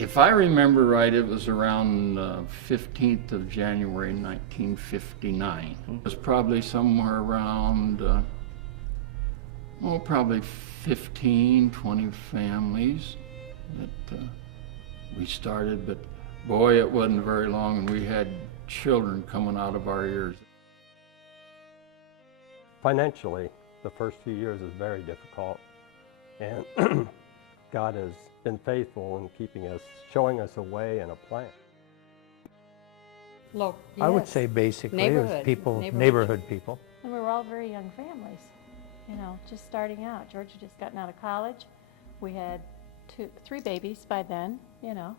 If I remember right, it was around 15th of January 1959. It was probably somewhere around, probably 15, 20 families that we started, but boy, it wasn't very long, and we had children coming out of our ears. Financially, the first few years is very difficult, and God has been faithful in keeping us, showing us a way and a plan. Look, I would yes. say basically it was people, Neighborhood. neighborhood people. And we were all very young families, you know, just starting out. George had just gotten out of college. We had three babies by then, you know,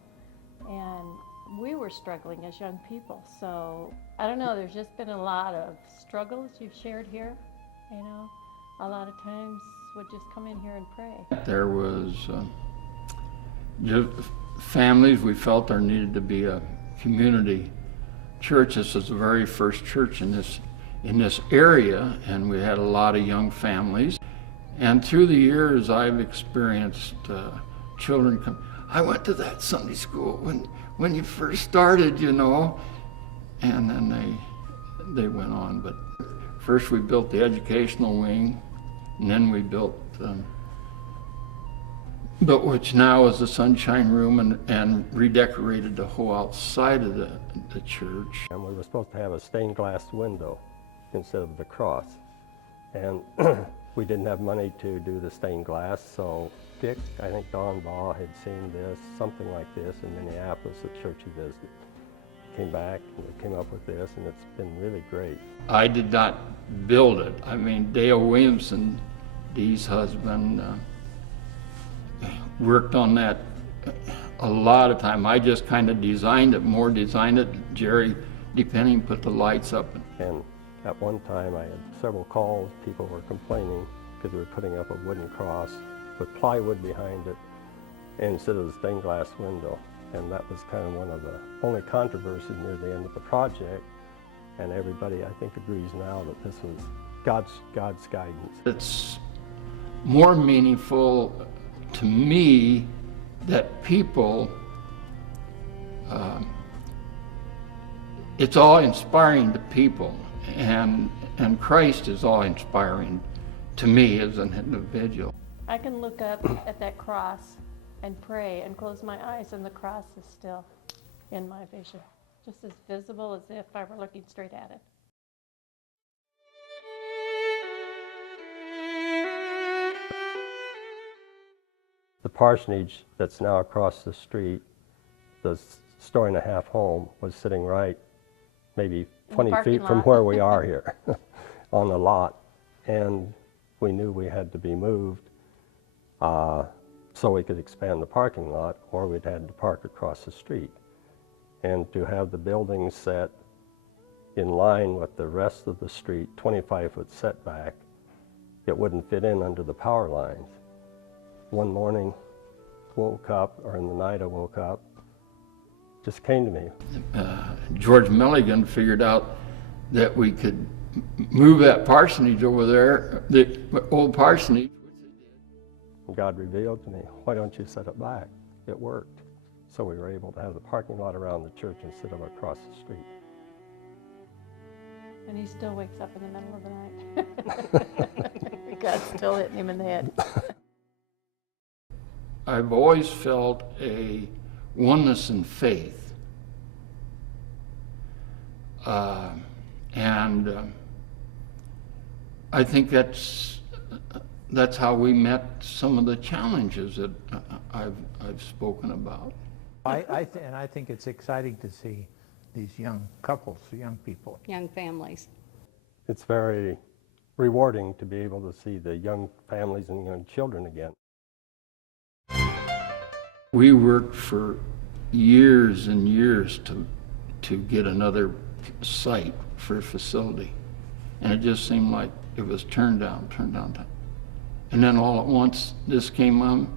and we were struggling as young people. So I don't know, there's just been a lot of struggles you've shared here, you know. A lot of times would just come in here and pray. There was just families. We felt there needed to be a community church. This was the very first church in this area, and we had a lot of young families. And through the years, I've experienced children come. I went to that Sunday school when you first started, you know, and then they went on. But first we built the educational wing, and then we built which now is the Sunshine Room, and redecorated the whole outside of the church. And we were supposed to have a stained glass window instead of the cross. And we didn't have money to do the stained glass, so Dick, I think Don Baugh had seen this, something like this in Minneapolis, the church he visited. Came back and we came up with this, and it's been really great. I did not build it. I mean, Dale Williamson, Dee's husband, worked on that a lot of time. I just kind of designed it. Jerry DePenning put the lights up. And at one time I had several calls, people were complaining because we were putting up a wooden cross with plywood behind it instead of the stained glass window. And that was kind of one of the only controversies near the end of the project. And everybody, I think, agrees now that this was God's guidance. It's more meaningful to me that people, it's all inspiring to people, and Christ is all inspiring to me as an individual. I can look up at that cross and pray and close my eyes, and the cross is still in my vision, just as visible as if I were looking straight at it. The parsonage that's now across the street, the story-and-a-half home, was sitting right maybe 20 feet from where we are here on the lot. And we knew we had to be moved so we could expand the parking lot, or we'd had to park across the street. And to have the building set in line with the rest of the street, 25-foot setback, it wouldn't fit in under the power lines. One morning, woke up, or in the night I woke up, just came to me. George Milligan figured out that we could move that parsonage over there, the old parsonage. God revealed to me, why don't you set it back? It worked. So we were able to have the parking lot around the church instead of across the street. And he still wakes up in the middle of the night. God's still hitting him in the head. I've always felt a oneness in faith. And I think that's how we met some of the challenges that I've spoken about. And I think it's exciting to see these young couples, young people. Young families. It's very rewarding to be able to see the young families and young children again. We worked for years and years to get another site for a facility. And it just seemed like it was turned down. And then all at once, this came on,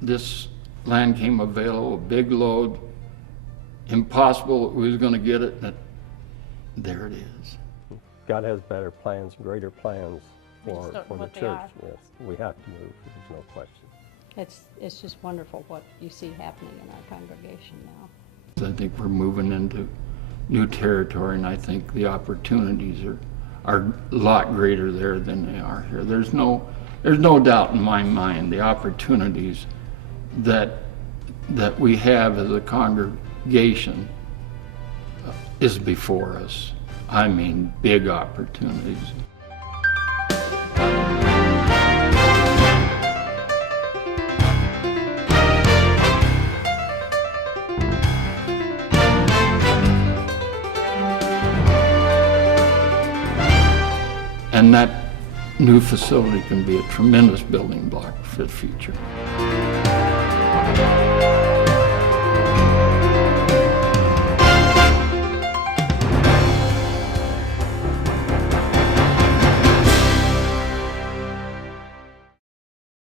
this land came available, a big load, impossible that we was gonna get it, and there it is. God has better plans, greater plans We just for don't know the what they church. are. Yes, we have to move, there's no question. it's just wonderful what you see happening in our congregation now. I think we're moving into new territory, and I think the opportunities are a lot greater there than they are here. There's no doubt in my mind the opportunities that we have as a congregation is before us. I mean, big opportunities. And that new facility can be a tremendous building block for the future.